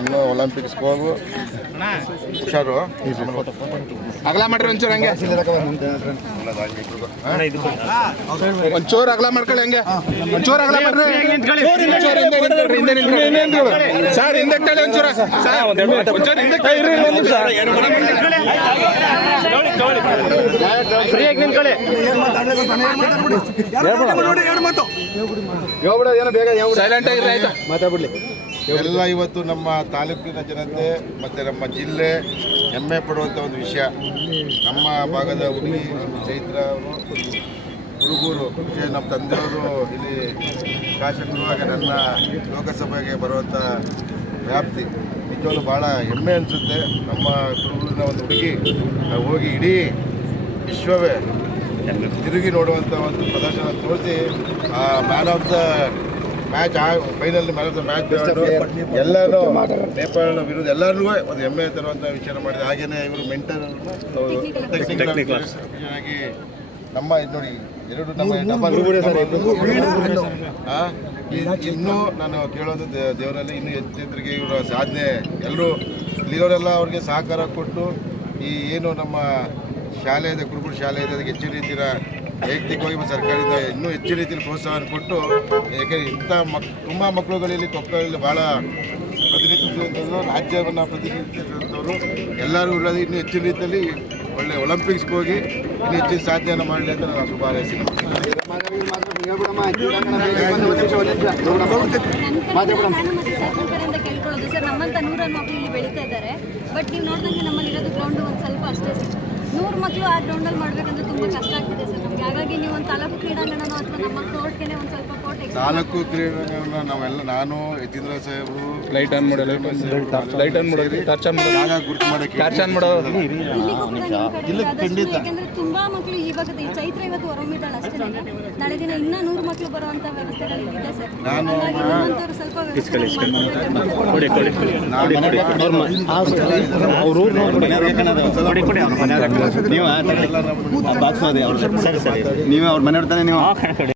ಇನ್ನು ಒಲಿಂಪಿಕ್ಸ್ಗೆ ಹೋಗು ಹುಷಾರು. ಅಗಲ ಮಾಡ್ರಿ ಒಂಚೂರು ಹಂಗೆ, ಒಂಚೂರು ಅಗಲ ಮಾಡ್ಕೊಳ್ಳಿ ಹಂಗೆ, ಒಂಚೂರು ಅಗಲ ಮಾಡ್ರಿ. ಸರ್ ಹಿಂದೆ ತಳಿ ಒಂಚೂರು, ಒಂಚೂರು ಹಿಂದೆ ಸೈಲೆಂಟ್ ಆಗಿರಿ ಆಯ್ತಾ, ಮಾತಾಡ್ಬಿಡ್ಲಿ. ಎಲ್ಲ ಇವತ್ತು ನಮ್ಮ ತಾಲೂಕಿನ ಜನತೆ ಮತ್ತು ನಮ್ಮ ಜಿಲ್ಲೆ ಹೆಮ್ಮೆ ಪಡುವಂಥ ಒಂದು ವಿಷಯ. ನಮ್ಮ ಭಾಗದ ಹುಡುಗಿ ಚೈತ್ರ ಅವರು ಹುಡುಗರು ನಮ್ಮ ತಂದೆಯವರು ಇಲ್ಲಿ ಶಾಸಕರು ಹಾಗೆ ನನ್ನ ಲೋಕಸಭೆಗೆ ಬರುವಂಥ ವ್ಯಾಪ್ತಿ ನಿಜವಾಗ್ಲೂ ಭಾಳ ಹೆಮ್ಮೆ ಅನಿಸುತ್ತೆ. ನಮ್ಮ ಕುರುಬೂರಿನ ಒಂದು ಹುಡುಗಿ ಹೋಗಿ ಇಡೀ ವಿಶ್ವವೇ ತಿರುಗಿ ನೋಡುವಂಥ ಒಂದು ಪ್ರದರ್ಶನ ತೋರಿಸಿ man of the match final man of the match ಎಲ್ಲರೂ ನೇಪಾಳ ವಿರುದ್ಧ ಎಲ್ಲರಿಗೂ ಒಂದು ಹೆಮ್ಮೆ ತರುವಂಥ ವಿಚಾರ ಮಾಡಿದೆ. ಹಾಗೆಯೇ ಇವರು ಮೆಂಟರ್ ಆಗಿ ನಮ್ಮ ಇದು ನೋಡಿ ಎರಡು ಇನ್ನೂ ನಾನು ಕೇಳೋದು ದೇವರಲ್ಲಿ ಇನ್ನೂ ಹೆಚ್ಚಿನರಿಗೆ ಇವರ ಸಾಧನೆ ಎಲ್ಲರೂ ಇಲ್ಲಿರೋರೆಲ್ಲ ಅವ್ರಿಗೆ ಸಹಕಾರ ಕೊಟ್ಟು ಈ ಏನು ನಮ್ಮ ಶಾಲೆ ಇದೆ, ಕುರುಬೂರು ಶಾಲೆ ಇದೆ, ಅದಕ್ಕೆ ಹೆಚ್ಚಿನ ರೀತಿಯ ವೈಯಕ್ತಿಕವಾಗಿ ಸರ್ಕಾರದಿಂದ ಇನ್ನೂ ಹೆಚ್ಚಿನ ರೀತಿಯಲ್ಲಿ ಪ್ರೋತ್ಸಾಹ ಕೊಟ್ಟು, ಯಾಕೆಂದರೆ ಇಂಥ ತುಂಬ ಮಕ್ಕಳುಗಳಲ್ಲಿ ಕೊಕ್ಕರಲ್ಲಿ ಭಾಳ ಪ್ರತಿನಿಧಿಸುವಂಥದ್ದು, ರಾಜ್ಯವನ್ನು ಪ್ರತಿನಿಧಿಸುವಂಥವ್ರು ಎಲ್ಲರೂ ಇಲ್ಲದೆ ಇನ್ನೂ ಹೆಚ್ಚಿನ ರೀತಿಯಲ್ಲಿ ಒಳ್ಳೆ ಒಲಿಂಪಿಕ್ಸ್ಗೆ ಹೋಗಿ ಇನ್ನೂ ಹೆಚ್ಚಿನ ಸಾಧನೆಯನ್ನು ಮಾಡಲಿ ಅಂತ ನಾನು ಶುಭ ಹಾರೈಸ್ತೀನಿ. ಸರ್, ನಮ್ಮಂತ 100 ಮಕ್ಕಳು ಇಲ್ಲಿ ಬೆಳೀತಾ ಇದ್ದಾರೆ. ಬಟ್ ನೀವು ನೋಡಿದಂಗೆ ನಮ್ಮಲ್ಲಿ ಇರೋದು ಗ್ರೌಂಡ್ ಒಂದು ಸ್ವಲ್ಪ ಅಷ್ಟೇ. 100 ಮಕ್ಕಳು ಆ ಗ್ರೌಂಡಲ್ಲಿ ಮಾಡಬೇಕಂದ್ರೆ ತುಂಬ ಕಷ್ಟ ಆಗ್ತಿದೆ ಸರ್ ನಮಗೆ. ಹಾಗಾಗಿ ನೀವು ಒಂದು ತಾಲೂಕು ಕ್ರೀಡಾಂಗಣನೋ ಅಥವಾ ನಮ್ಮ ಕೋರ್ಟ್ಗೆ ಒಂದು ಸ್ವಲ್ಪ ಕೋರ್ಟ್ ತಾಲೂಕು ಕ್ರೀಡಾಂಗಣ ನಾವೆಲ್ಲ ನಾನು ಯತೀಂದ್ರ ಸಾಹೇಬರು ಲೈಟ್ ಆನ್ ಮಾಡೋ, ಲೈಟ್ ಆನ್ ಮಾಡೋದು, ಟಾರ್ಚ್ ಆನ್ ಮಾಡೋದು, ಗುರುತು ಮಾಡೋಕ್ಕೆ ಟಾರ್ಚ್ ಆನ್ ಮಾಡೋದು. ಯಾಕಂದ್ರೆ ತುಂಬಾ ಮಕ್ಕಳು ಇವಾಗ ಚೈತ್ರ ಇವತ್ತು ಹೊರಮಿದ್ದಾಳೆ ಅಷ್ಟೇ. ನಾಳೆ ದಿನ ಇನ್ನೂ 100 ಮಕ್ಕಳು ಬರುವಂತ ವ್ಯವಸ್ಥೆಗಳಿದೆ ಸರ್. ಹಾಗಾಗಿ ಸ್ವಲ್ಪ ನೀವು ಅವ್ರ ಮನೆ